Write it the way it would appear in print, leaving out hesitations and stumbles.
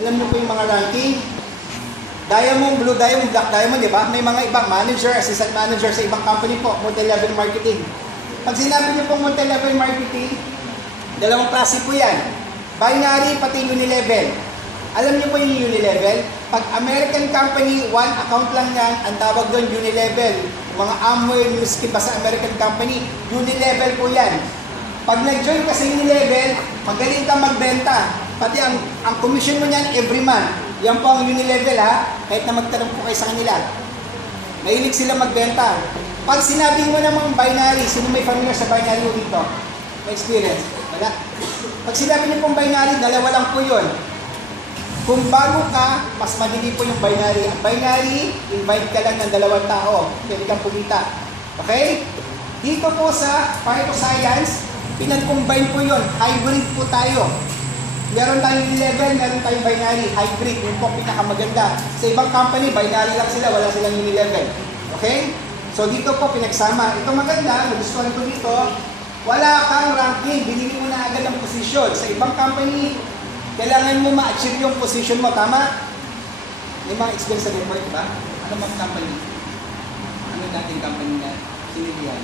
Alam niyo po yung mga ranking? Diamond, Blue Diamond, Black Diamond, di ba? May mga ibang manager, assistant manager sa ibang company po, multi-level marketing. Pag sinabi niyo pong multi-level marketing, dalawang klase po yan. Binary, pati unilevel. Alam niyo po yung unilevel? Pag American company, one account lang yan, ang tawag doon unilevel. Mga Amway, New Skin, basta American company, unilevel po yan. Pag nag-join ka sa unilevel, magaling ka magbenta. Pati ang commission mo niyan every month. Yan po ang unilevel ha, kahit na magtanong po kayo sa kanila. Mahilig sila magbenta. Pag sinabi mo namang binary, sino may familiar sa binary mo dito? May experience? Wala. Pag sinabi niyo pong binary, dalawa lang po yun. Kung bago ka, mas madali po yung binary. Ang binary, invite ka lang ng dalawang tao. Pwede kang pumita. Okay? Dito po sa part of science, pinag-combine po yun. Hybrid po tayo. Meron tayong unilevel, meron tayong binary, hybrid, yun po pinakamaganda. Sa ibang company, binary lang sila, wala silang unilevel. Okay? So dito po pinagsama. Ito maganda, nagustuhan ko dito, wala kang ranking, binili mo na agad ang position. Sa ibang company, kailangan mo ma-achieve yung position mo, tama? May mga experience sa network, ba? Ano bang company? Ano dating company na sinilihan?